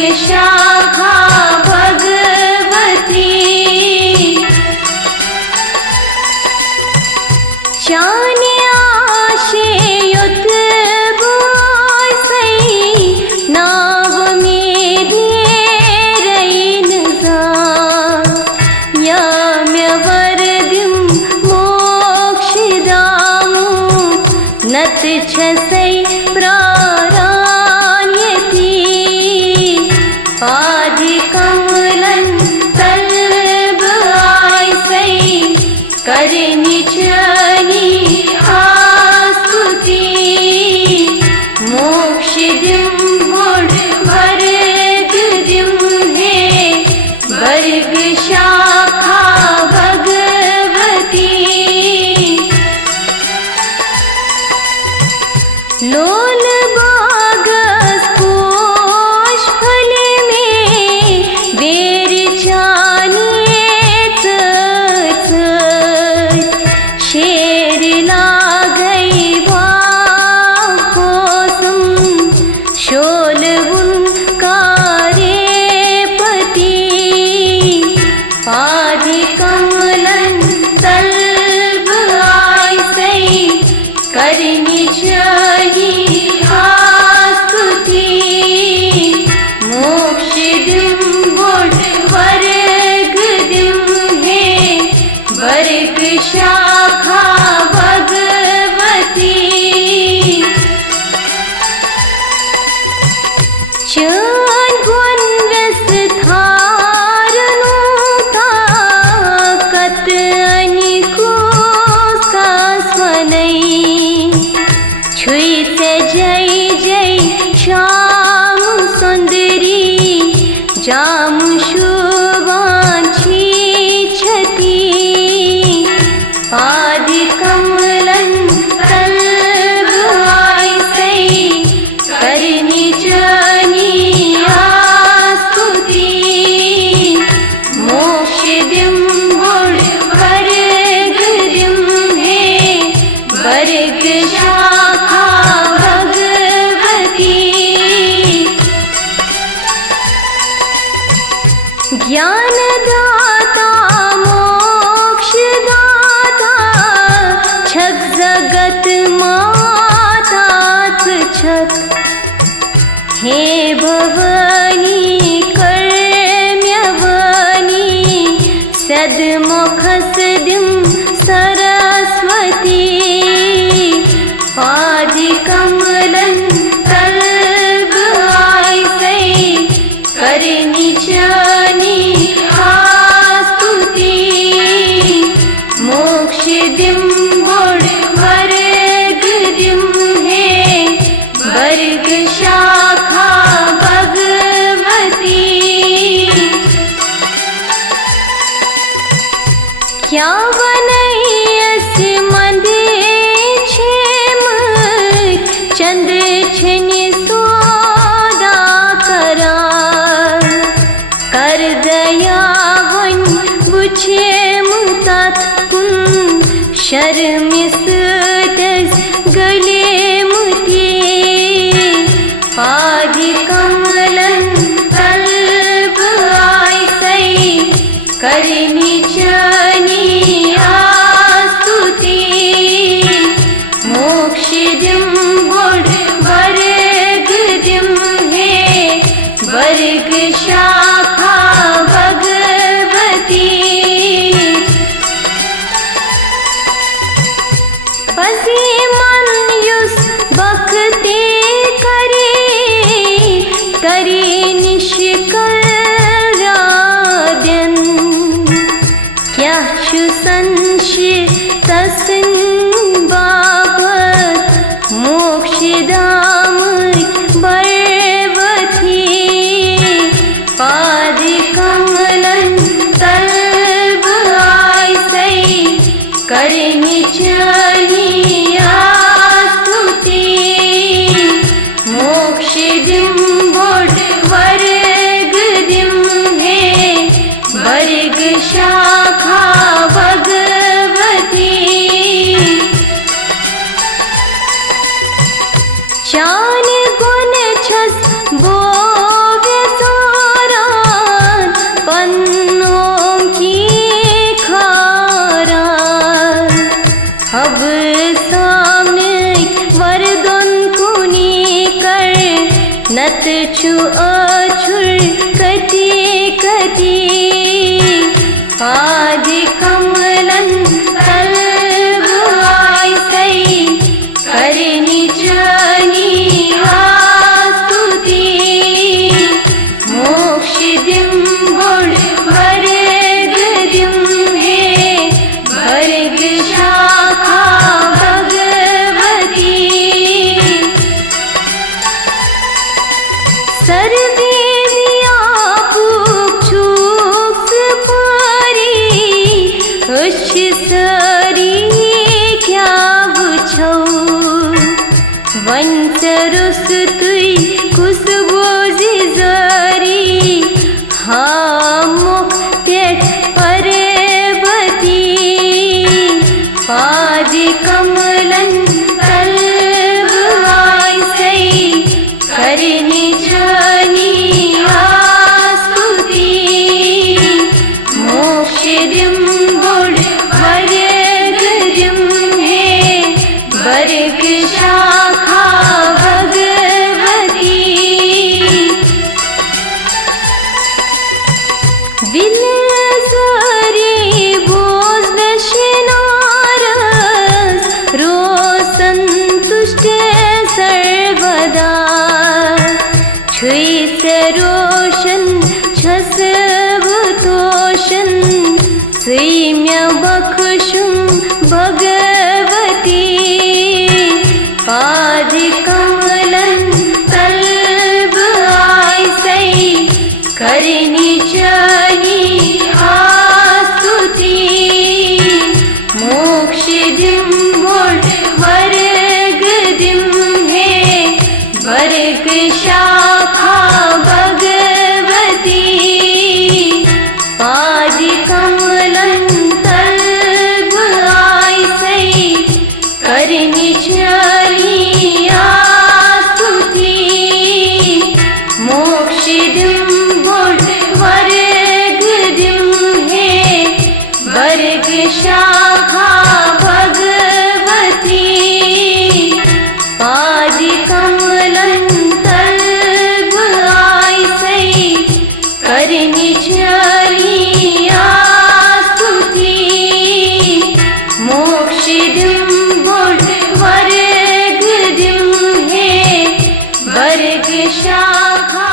शाखा भगवती चान्या शेयुत बोसई नाव में धेरैन जा याम्यवरदिं मोक्षदामु नत छसै प्रारायति पादिकमलं तल्ब आयसै करनिचनि आस्तुति मोक्षदिं गुण वर्गदिं हे वर्ग शाखा भगवती लोल बागस पोष फल में बेर चानिये शेर लागई भाकोसम शोलवुन कारे पति पादिकमलं तल्ब आयसै करनिचनि आस्तुति मोक्षदिं गुण वर्गदिं हे वर्ग शाखा भगवती चन गुण विस्तारनु ताकत अनिको का स्वनै छुई से जय जय श्याम सुंदरी जाम शुभांची छति पादिकमलं तल्ब आयसै करनिचनि आस्तुति मोक्षदिं गुण वर्गदिं हे वर्ग शाखा भगवती ज्ञानदाता मोक्षदाता छक जगत माताच छक हे भवानी कर्म्यवानी सद्मुखसदिं सरस्वती पादिकमलं तल्ब आयसै करनिचनि आस्तुति मोक्षदिं गुण वर्गदिं हे वर्ग शाखा भगवती क्या बनैयस मंदे छेम चंद छनि सोदा करार कर दयावन बुछेम तत्कुन शर्मिस तस गले मुते पादिकमलं तल्ब आयसै करनिचनि आस्तुति मोक्षदिं गुण वर्गदिं हे वर्ग शाखा भगवती पसी मन युस भक्ति करे करे निष्कराद्यन क्या छु संशय तसन बाबत मोक्षधाम बरवती पादिकमलं तल्ब आयसै करनिचनि आस्तुति मोक्षदिं गुण वर्गदिं छु अछुर कति कति आदि कमलन तल्ब आइसै करनी जानी आस्तुति मोक्ष दिम गुण वर्ग दिम हे वर्ग शाखा भगवती सर्वे व्यापुक छूक्ष पारी उच्च सरी क्या बुझौ वंचरुस तुई कुसबोजी जरी हाँ मुख पेट पर्वती पादि कमलन तल्ब आइसै करनी जानी आस्तुति मोक्ष दिम गुण वर्ग दिम हे वर्ग शाखा भगवती विलसरी बोझ दशनारस रो संतुष्ट सर्वदा छुई से रोशन छस भूतोशन सीम्य बखुशुं भगवती पादि कमलन तल्ब आइसै करनी जानी आस्तुति मोक्ष दिम गुण वर्ग दिम हे वर्ग शाखा भगवती पादि कमलन तल्ब आइसै करनी जानी आस्तुति मोक्ष दिम गुण वर्ग दिम हे वर्ग शाखा भगवती पादि कमलन तल्ब आइसै करनी जानी आस्तुति मोक्ष दिम गुण वर्ग दिम हे वर्ग शाखा